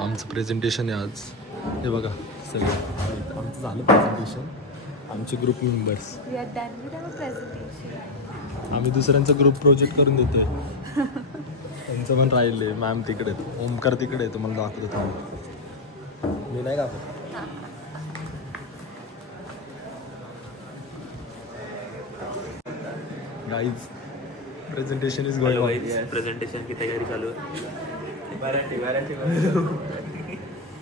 आमचं प्रेझेंटेशन आहे आज. हे बघा सगळं आमचं झालं प्रेझेंटेशन. आमचे ग्रुप मेंबर्स आम्ही दुसऱ्यांचा ग्रुप प्रोजेक्ट करून देतोय. त्यांचं पण राहिले. मॅम तिकडे ओमकार तिकडे आहे. तुम्हाला दाखवतो थांब. मी नाही दाखवत. Guys presentation is going on. Presentation की तैयारी चालू है.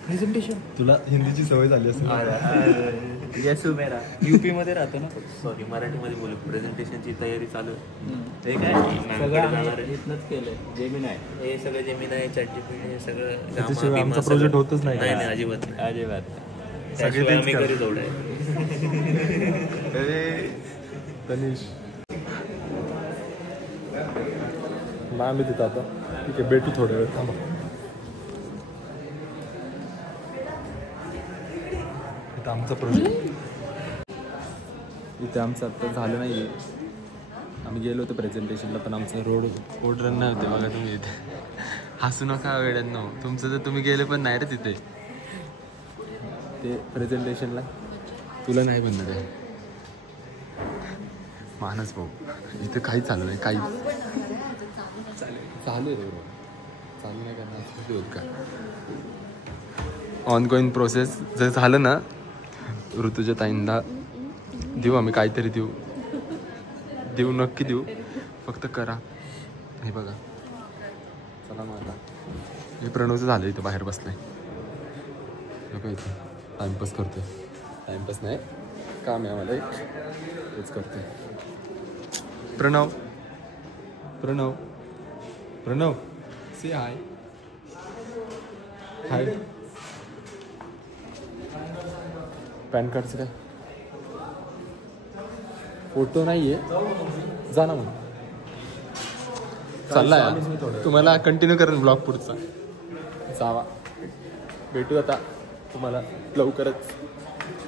प्रेजेंटेशन तुला हिंदीची सवय झाली असेल. येसू मेरा यूपी मध्ये राहतो ना. सॉरी मराठीमध्ये बोलू. प्रेझेंटेशनची तयारी चालू आहे. हे काय सगळं इथनंच केलंय. जेमिनाय हे सगळं जेमिनाय चॅटजीपीटी हे सगळं आमचा प्रोजेक्ट होतच नाही. नाही अजिबात नाही. अजिबात सगळे आम्ही घरी जोडाय. अरे तनिष मॅम तिथं आता. ठीक आहे भेटू थोड्या वेळ थांबा. इथं आमचा प्रोजेक्ट इथे आमचं आत्ता झालं नाही आहे. आम्ही गेलो होतो प्रेझेंटेशनला पण आमचं रोड रन नाही होते. बघा तुम्ही इथे हसू नका वेळ्यांनो. तुमचं तर तुम्ही गेले पण नाही रे तिथे. ते प्रेझेंटेशनला तुला नाही बनणार आहे मानस भाऊ. इथे काहीच चालू नाही. काही चालू आहे रे चालू नाही करणार होत का. ऑनगोईंग प्रोसेस जर झालं ना ऋतूच्या ताईंना देऊ आम्ही काहीतरी देऊ नक्की देऊ. फक्त करा. हे बघा चला मग आता हे प्रणवचं झालं. इथं बाहेर बसलंय. बघा इथं टाइमपास करतोय. टाइमपास नाही काम आहे आम्हाला एक तेच करतोय. प्रणव प्रणव प्रणव से हाय हाय. पॅन कार्डचं काय फोटो नाही आहे. जा ना मग चाललाय. तुम्हाला कंटिन्यू करेन ब्लॉग पुढचा. जावा भेटू आता तुम्हाला लवकरच.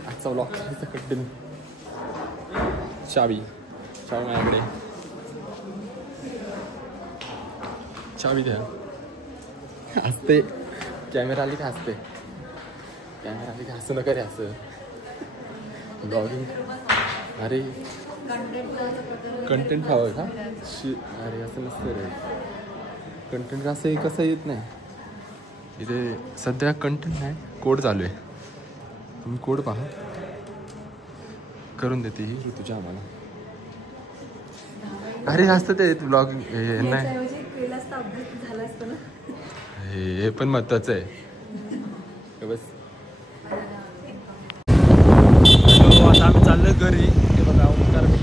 आजचा ब्लॉग कंटिन्यू. चावी माझ्याकडे. चावी द्या. हसते कॅमेरा आली का हसते. कॅमेरा आली का हसू नका रे. असं ब्लॉगिंग अरे कंटेंट हवं का. अरे असं नसतं रे. कंटेंट कसं येत नाही. इथे सध्या कंटेंट नाही कोड चालू आहे. तुम्ही कोड पहा. करून देते ही ऋतूच्या आम्हाला. अरे असतं ते ब्लॉगिंग हे नाही. हे पण महत्वाचं आहे. बस आता आम्ही चाललोय घरी. हे बघा ओंकार मी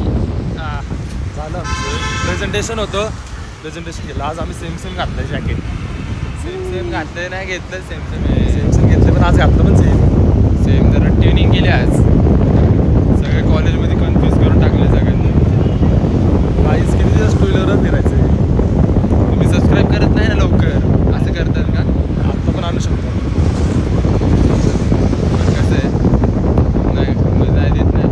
झालं आमचं प्रेझेंटेशन होतं. प्रेझेंटेशन केलं. आज आम्ही सेम घातलं जॅकेट. सेम घातलं नाही घेतलं. सेम घेतलं पण आज घातलं पण सेम जरा ट्युनिंग केली आज. सगळे कॉलेजमध्ये कन्फ्यूज करून टाकले सगळ्यांनी. गाईज किती दिवस टू व्हीलरवर फिरायचं आहे. तुम्ही सबस्क्राईब करत नाही ना लवकर. असं करतात का. आत्ता पण आणू शकतो. पण कसं आहे नाही जाय देत नाही.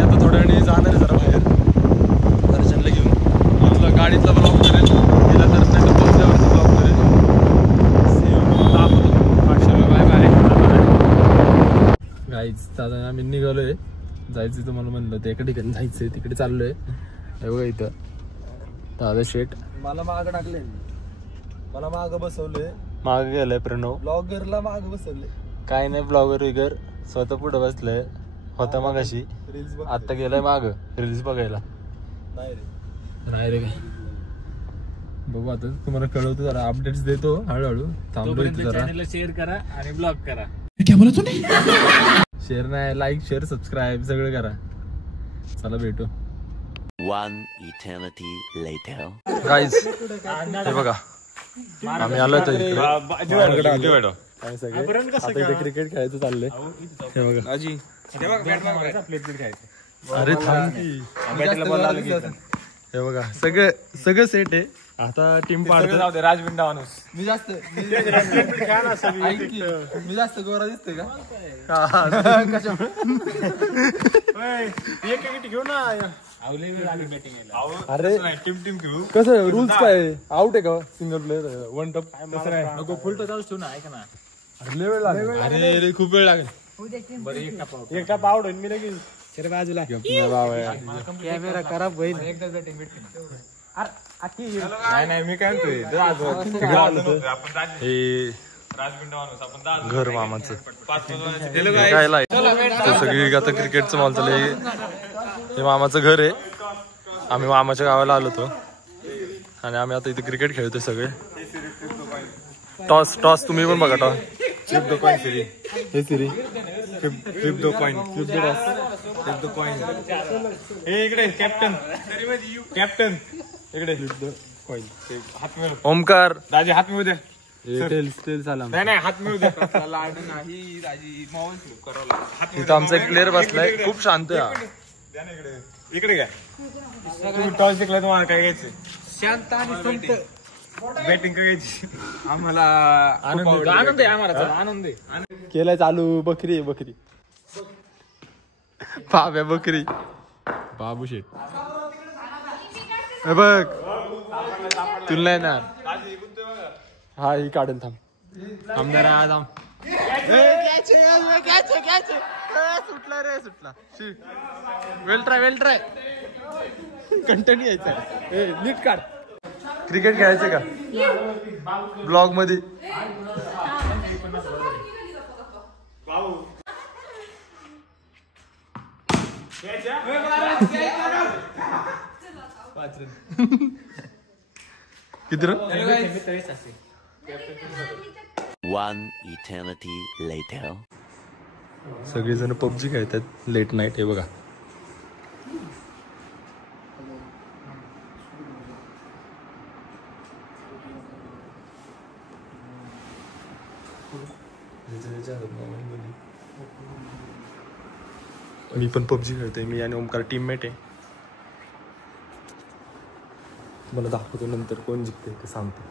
आता थोड्या वेळाने जाणार आहे जरा बाहेर दर्शनला घेऊन. आपला गाडीतला ब्लॉग करेल. गेला तर नाही तर पोहोचल्यावरती ब्लॉग करेल. Bye bye guys. दादा आम्ही निघालोय. जायचं तुम्हाला म्हणलं होतं एका ठिकाणी जायचंय. तिकडे चाललोय. हे बघा इथं दादा शेट मला मागं टाकले. मला मागं बसवले. मागं गेलाय प्रणव. ब्लॉगरला मागं बसवले. काय नाही ब्लॉगर वगैर स्वतः पुढे बसलाय. होता मग अशी रील्स आता गेलाय मागं रील्स बघायला. नाही रे काय बघू आता तुम्हाला कळवतो. जरा अपडेट्स देतो हळूहळू. थांबलो इथे जरा. शेअर करा आणि ब्लॉग करा. शेअर नाही लाईक शेअर सबस्क्राईब सगळं करा. चला भेटू. One eternity later. गाईज हे बघा आम्ही आलो होतो इकडे क्रिकेट खेळायचं चाललंय. हे बघा अरे थांब की. हे बघा सगळं सेट आहे. आता टीम पाडतो राजविंडा माणूस मी जास्त मी जास्त गोरा दिसतोय का घेऊ ना अरे टीम घेऊ कसं रूल्स काय आउट आहे का सिंगल प्लेअर वन टप कसं नाही नको फुल टच ठेवू ना ऐका ना लय वेळ लागेल अरे खूप वेळ लागेल एक टप आउट होईल मी लगेच अरे बाजूला कॅमेरा खराब होईल एकदा बॅटिंग नाही मी काय म्हणतोय घर मामाचं सगळी आता क्रिकेटचं मॉल चालू हे मामाचं घर आहे आम्ही मामाच्या गावाला आलो होतो आणि आम्ही आता इथे क्रिकेट खेळतोय सगळे टॉस तुम्ही पण बघा toss flip the coin Siri hey Siri flip the coin flip the toss flip the coin हे इकडे कॅप्टन इकडे फ्लिप द कॉइन हात मिळव ओमकार दाजी हात मिळू द्या टेल्स आला नाही हात मिळू द्या नाही दाजी मोबाईल फ्लिप करावं इथं आमचा एक प्लेअर बसलाय खूप शांत आहे इकडे घ्या तुम्ही टॉस जिंकला तुम्हाला काय घ्यायचं शांत आणि संत बॅटिंग करायची आम्हाला आनंद आहे आम्हाला आनंद आहे केलाय चालू बकरी बाब्या बकरी बाबू शेठ बघ तुला नाही ना हा ही काढून थांब आमदार सुटला वेल ट्राय कंटेंट घ्यायचा नीट काढ क्रिकेट खेळायचं का ब्लॉग मध्ये किती One eternity later. सगळेजण पबजी खेळतात लेट नाईट हे बघा मी पण पबजी खेळतोय मी आणि ओमकार टीममेट आहे मला दाखवतो नंतर कोण जिंकते ते सांगतो